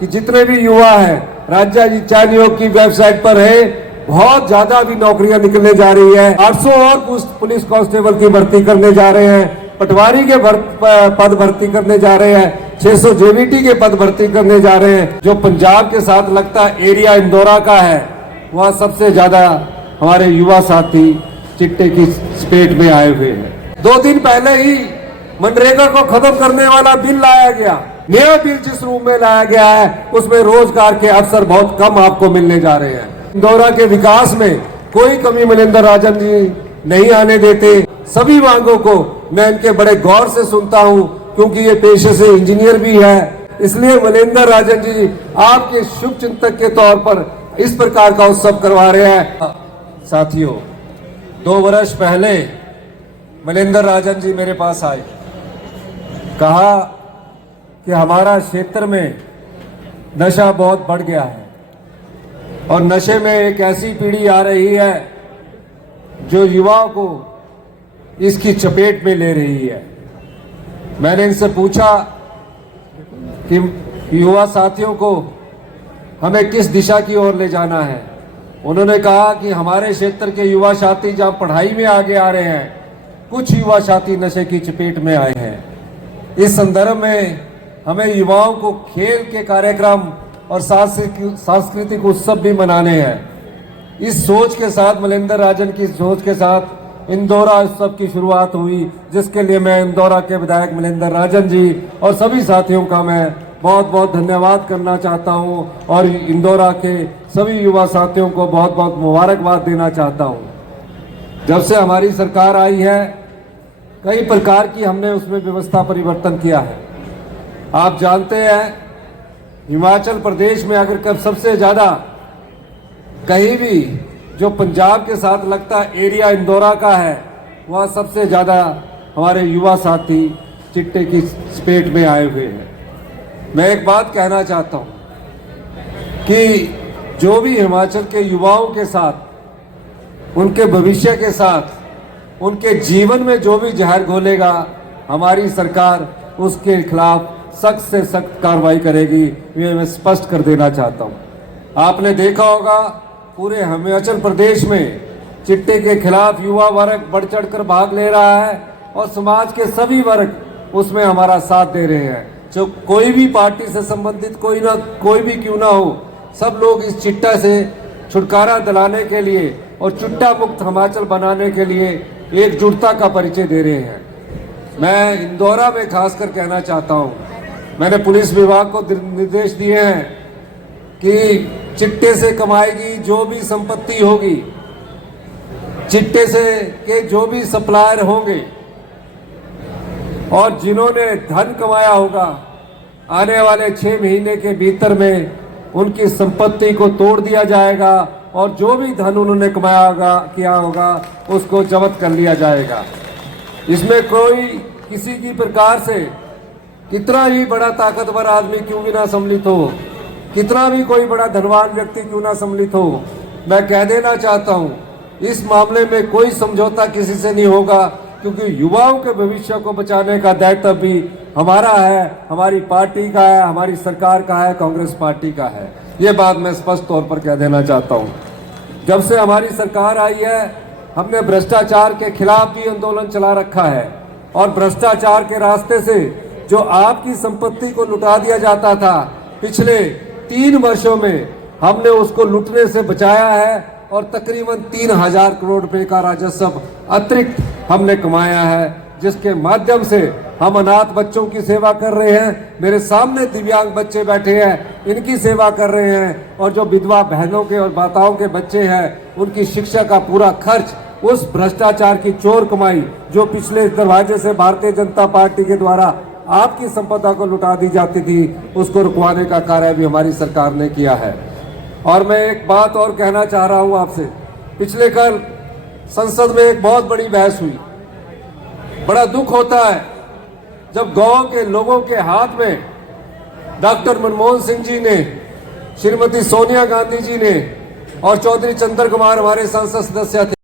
कि जितने भी युवा हैं राज्य इच्छा नियोग की वेबसाइट पर है, बहुत ज्यादा भी नौकरियां निकलने जा रही है। 800 और पुलिस कांस्टेबल की भर्ती करने जा रहे हैं, पटवारी के पद भर्ती करने जा रहे हैं, 600 जेबीटी के पद भर्ती करने जा रहे हैं। जो पंजाब के साथ लगता एरिया इंदौरा का है, वहाँ सबसे ज्यादा हमारे युवा साथी चिट्टे की चपेट में आए हुए हैं। 2 दिन पहले ही मनरेगा को खत्म करने वाला बिल लाया गया। नया बिल जिस रूप में लाया गया है उसमें रोजगार के अवसर बहुत कम आपको मिलने जा रहे हैं। इंदौरा के विकास में कोई कमी मनिंदर राजन जी नहीं आने देते। सभी मांगों को मैं इनके बड़े गौर से सुनता हूं, क्योंकि ये पेशे से इंजीनियर भी है। इसलिए मनिंदर राजन जी आपके शुभ चिंतक के तौर पर इस प्रकार का उत्सव करवा रहे हैं। साथियों, 2 वर्ष पहले मनिंदर राजन जी मेरे पास आए, कहा कि हमारा क्षेत्र में नशा बहुत बढ़ गया है और नशे में एक ऐसी पीढ़ी आ रही है जो युवाओं को इसकी चपेट में ले रही है। मैंने इनसे पूछा कि युवा साथियों को हमें किस दिशा की ओर ले जाना है। उन्होंने कहा कि हमारे क्षेत्र के युवा साथी जहां पढ़ाई में आगे आ रहे हैं, कुछ युवा साथी नशे की चपेट में आए हैं। इस संदर्भ में हमें युवाओं को खेल के कार्यक्रम और सांस्कृतिक उत्सव भी मनाने हैं। इस सोच के साथ, मनिंदर राजन की सोच के साथ इंदौरा उत्सव की शुरुआत हुई, जिसके लिए मैं इंदौरा के विधायक मनिंदर राजन जी और सभी साथियों का मैं बहुत बहुत धन्यवाद करना चाहता हूं और इंदौरा के सभी युवा साथियों को बहुत बहुत मुबारकबाद देना चाहता हूं। जब से हमारी सरकार आई है, कई प्रकार की हमने उसमें व्यवस्था परिवर्तन किया है। आप जानते हैं, हिमाचल प्रदेश में अगर कब सबसे ज्यादा कहीं भी जो पंजाब के साथ लगता एरिया इंदौरा का है, वह सबसे ज्यादा हमारे युवा साथी चिट्टे की चपेट में आए हुए हैं। मैं एक बात कहना चाहता हूं कि जो भी हिमाचल के युवाओं के साथ, उनके भविष्य के साथ, उनके जीवन में जो भी जहर घोलेगा, हमारी सरकार उसके खिलाफ सख्त से सख्त कार्रवाई करेगी। ये मैं स्पष्ट कर देना चाहता हूं। आपने देखा होगा पूरे हिमाचल प्रदेश में चिट्टे के खिलाफ युवा वर्ग बढ़ चढ़ कर भाग ले रहा है और समाज के सभी वर्ग उसमें हमारा साथ दे रहे हैं। जो कोई भी पार्टी से संबंधित कोई भी क्यों ना हो, सब लोग इस चिट्टा से छुटकारा दिलाने के लिए और चिट्टा मुक्त हिमाचल बनाने के लिए एकजुटता का परिचय दे रहे हैं। मैं इंदौरा में खासकर कहना चाहता हूं, मैंने पुलिस विभाग को निर्देश दिए हैं कि चिट्टे से कमाएगी जो भी संपत्ति होगी, चिट्टे से के जो भी सप्लायर होंगे और जिन्होंने धन कमाया होगा, आने वाले 6 महीने के भीतर में उनकी संपत्ति को तोड़ दिया जाएगा और जो भी धन उन्होंने कमाया होगा, किया होगा, उसको जब्त कर लिया जाएगा। इसमें कोई किसी की प्रकार से कितना भी बड़ा ताकतवर आदमी क्यों भी ना सम्मिलित हो, कितना भी कोई बड़ा धनवान व्यक्ति क्यों ना सम्मिलित हो, मैं कह देना चाहता हूं, इस मामले में कोई समझौता किसी से नहीं होगा, क्योंकि युवाओं के भविष्य को बचाने का दायित्व भी हमारा है, हमारी पार्टी का है, हमारी सरकार का है, कांग्रेस पार्टी का है। ये बात मैं स्पष्ट तौर पर कह देना चाहता हूं। जब से हमारी सरकार आई है, हमने भ्रष्टाचार के खिलाफ भी आंदोलन चला रखा है और भ्रष्टाचार के रास्ते से जो आपकी संपत्ति को लुटा दिया जाता था, पिछले 3 वर्षों में हमने उसको लुटने से बचाया है और तकरीबन 3000 करोड़ रुपए का राजस्व अतिरिक्त हमने कमाया है, जिसके माध्यम से हम अनाथ बच्चों की सेवा कर रहे हैं। मेरे सामने दिव्यांग बच्चे बैठे हैं, इनकी सेवा कर रहे हैं और जो विधवा बहनों के और माताओं के बच्चे हैं, उनकी शिक्षा का पूरा खर्च उस भ्रष्टाचार की चोर कमाई जो पिछले दरवाजे से भारतीय जनता पार्टी के द्वारा आपकी संपदा को लुटा दी जाती थी, उसको रुकवाने का कार्य भी हमारी सरकार ने किया है। और मैं एक बात और कहना चाह रहा हूं आपसे, पिछले कल संसद में एक बहुत बड़ी बहस हुई। बड़ा दुख होता है जब गांव के लोगों के हाथ में डॉक्टर मनमोहन सिंह जी ने, श्रीमती सोनिया गांधी जी ने और चौधरी चंद्र कुमार हमारे संसद सदस्य थे,